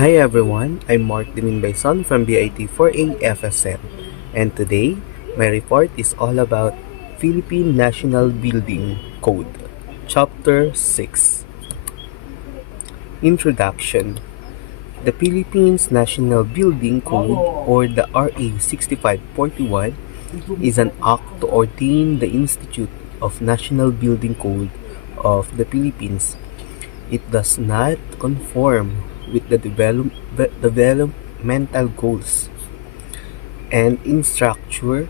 Hi everyone, I'm Mark Diminbayson from BIT 4A FSM, and today my report is all about Philippine National Building Code, Chapter 6. Introduction. The Philippines National Building Code, or the RA 6541, is an act to ordain the Institute of National Building Code of the Philippines. It does not conform with the developmental goals and infrastructure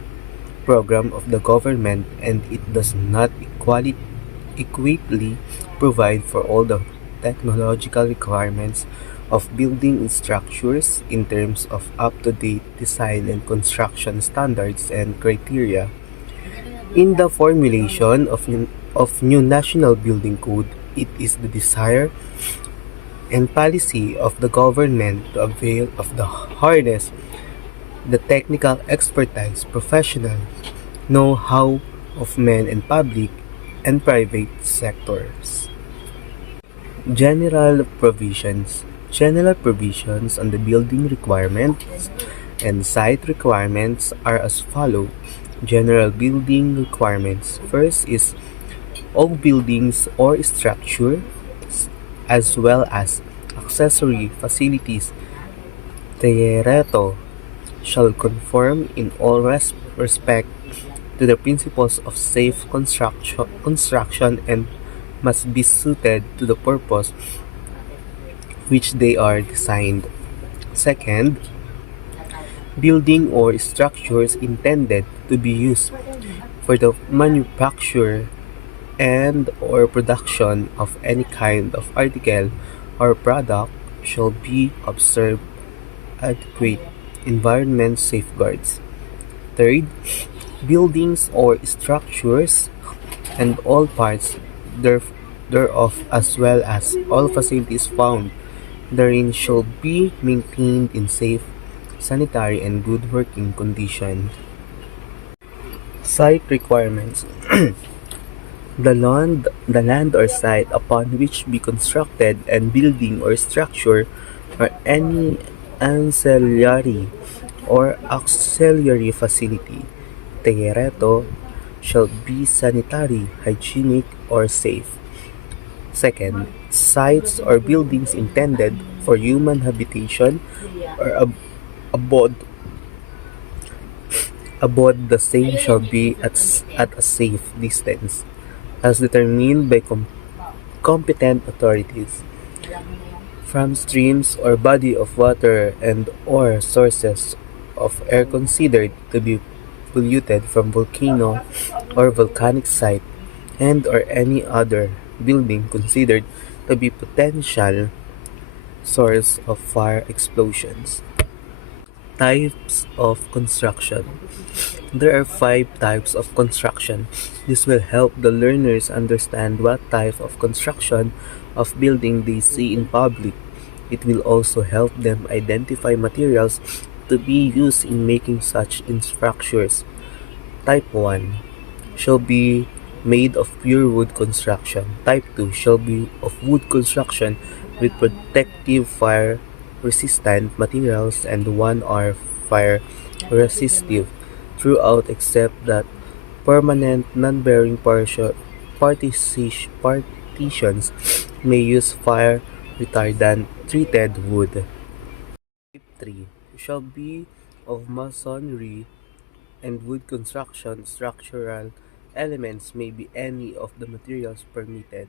program of the government, and it does not equitably provide for all the technological requirements of building structures in terms of up-to-date design and construction standards and criteria. In the formulation of new national building code, it is the desire and policy of the government to avail of the harness the technical expertise, professional know-how of men in public and private sectors. General provisions. General provisions on the building requirements and site requirements are as follow. General building requirements. First is all buildings or structures as well as accessory facilities thereto shall conform in all respect to the principles of safe construction and must be suited to the purpose which they are designed. Second, building or structures intended to be used for the manufacture and or production of any kind of article or product shall be observed adequate environment safeguards. Third, buildings or structures and all parts thereof as well as all facilities found therein shall be maintained in safe, sanitary, and good working condition. Site requirements. The land or site upon which be constructed and building or structure or any ancillary or auxiliary facility thereto shall be sanitary, hygienic, or safe. Second, sites or buildings intended for human habitation or abode abode the same shall be at a safe distance as determined by competent authorities from streams or body of water and or sources of air considered to be polluted from volcano or volcanic site and or any other building considered to be potential source of fire explosions. Types of construction. There are 5 types of construction. This will help the learners understand what type of construction of building they see in public. It will also help them identify materials to be used in making such structures. Type 1 shall be made of pure wood construction. Type 2 shall be of wood construction with protective fire resistant materials, and 1 are fire resistive throughout except that permanent non-bearing partitions may use fire retardant treated wood. Type 3 shall be of masonry and wood construction. Structural elements may be any of the materials permitted.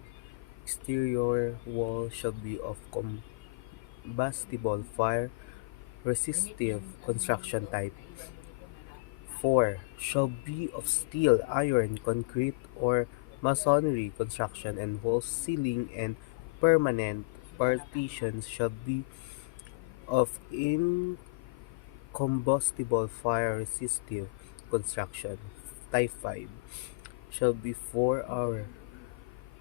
Exterior wall shall be of combustible fire resistive construction type. 4 shall be of steel, iron, concrete, or masonry construction, and walls, ceiling, and permanent partitions shall be of incombustible fire resistive construction. Type 5 shall be 4 hour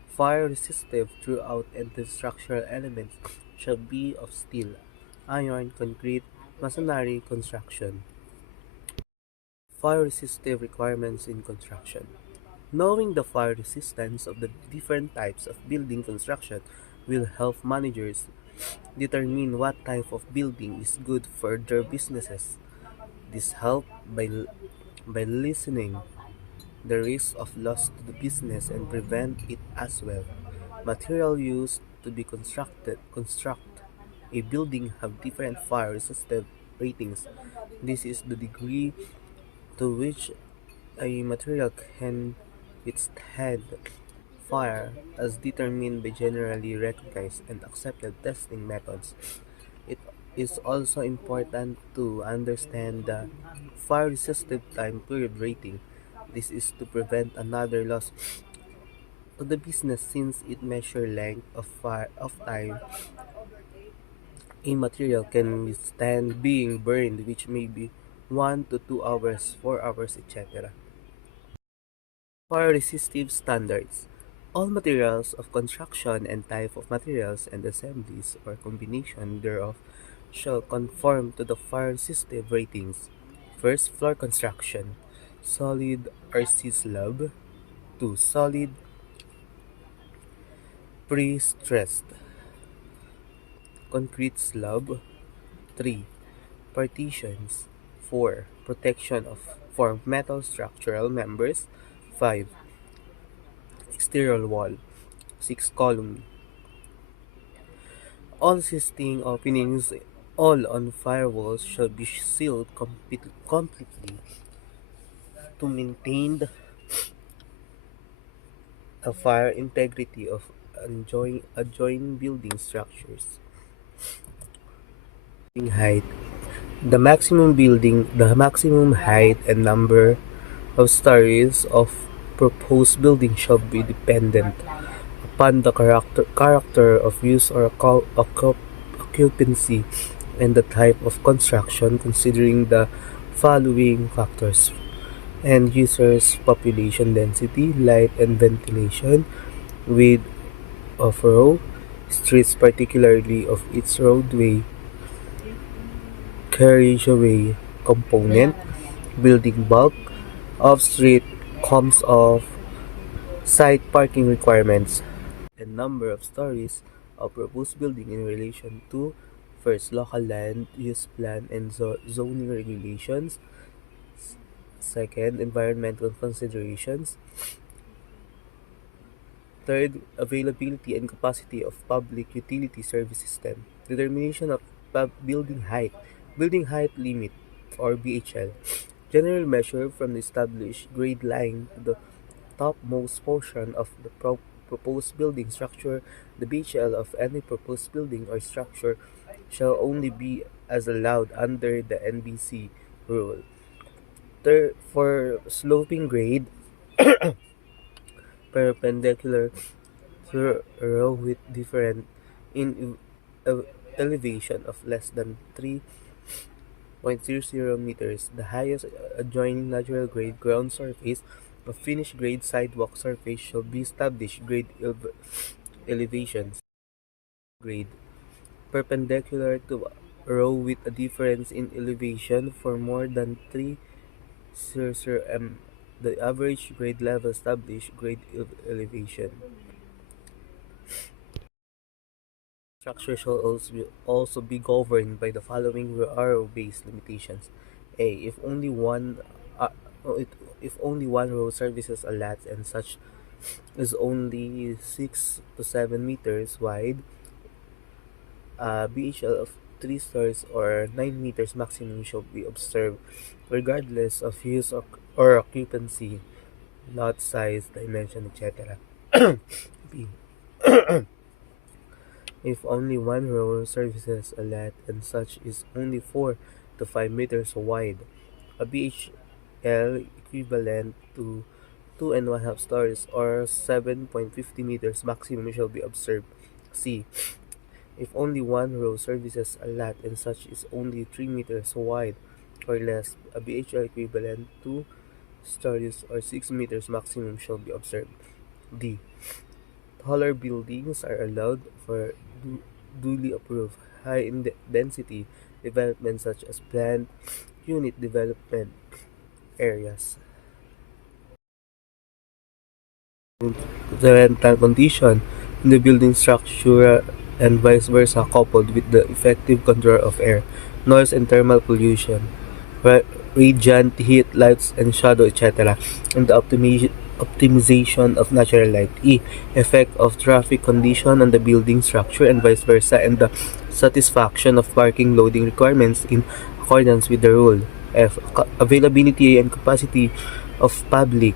fire resistive throughout, and the structural elements shall be of steel, iron, concrete, masonry construction. Fire resistive requirements in construction. Knowing the fire resistance of the different types of building construction will help managers determine what type of building is good for their businesses. This help by lessening the risk of loss to the business and prevent it as well. Material used to be construct a building have different fire resistive ratings. This is the degree to which a material can withstand fire as determined by generally recognized and accepted testing methods. It is also important to understand the fire resistive time period rating. This is to prevent another loss to the business since it measures length of time a material can withstand being burned, which may be 1 to 2 hours, 4 hours, etc. Fire resistive standards. All materials of construction and type of materials and assemblies or combination thereof shall conform to the fire resistive ratings. First, floor construction. Solid RC slab. 2. Solid pre-stressed concrete slab. 3. Partitions. 4. Protection of for metal structural members. 5. Exterior wall. 6. Column. All existing openings all on firewalls should be sealed completely to maintain the fire integrity of adjoining building structures. Building height. The maximum height and number of stories of proposed building shall be dependent upon the character of use or occupancy and the type of construction, considering the following factors: end users, population density, light and ventilation, width of row, streets particularly of its roadway, carriageway component, building bulk, off-street comes off site parking requirements, and number of stories of proposed building in relation to first local land use plan and zoning regulations, second environmental considerations, third availability and capacity of public utility service system, determination of building height limit or BHL, general measure from the established grade line to the topmost portion of the proposed building structure. The BHL of any proposed building or structure shall only be as allowed under the NBC rule. For sloping grade, perpendicular to a row with different in elevation of less than 3.00 meters, the highest adjoining natural grade ground surface of finished grade sidewalk surface shall be established grade elevations. Grade perpendicular to a row with a difference in elevation for more than 300 m. The average grade level established grade elevation. Structure shall also be governed by the following row-based limitations. A. Uh, if only one row services a lot and such is only 6 to 7 meters wide, BHL of 3 stories or 9 meters maximum shall be observed regardless of use or occupancy, lot size, dimension, etc. B. If only one row services a lot and such is only 4 to 5 meters wide, a BHL equivalent to 2.5 stories or 7.50 meters maximum shall be observed. C. If only one row services a lot and such is only 3 meters wide or less, a BHL equivalent to stories or 6 meters maximum shall be observed. D. Taller buildings are allowed for duly approved high-density development such as planned unit development areas. The rental condition in the building structure and vice versa, coupled with the effective control of air, noise, and thermal pollution, radiant heat, lights and shadow, etc., and the optimization of natural light. E. Effect of traffic condition on the building structure and vice versa, and the satisfaction of parking loading requirements in accordance with the rule. F. Availability and capacity of public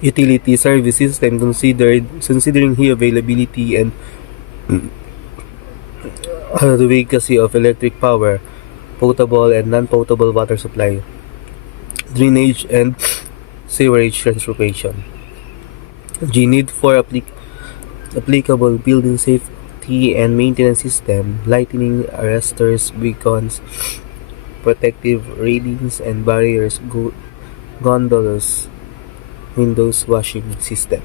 utility service system considering the availability and the vacancy of electric power, potable and non-potable water supply, drainage and sewerage transportation. G. Need for applicable building safety and maintenance system, lighting, arresters, beacons, protective railings and barriers, gondolas, windows washing system.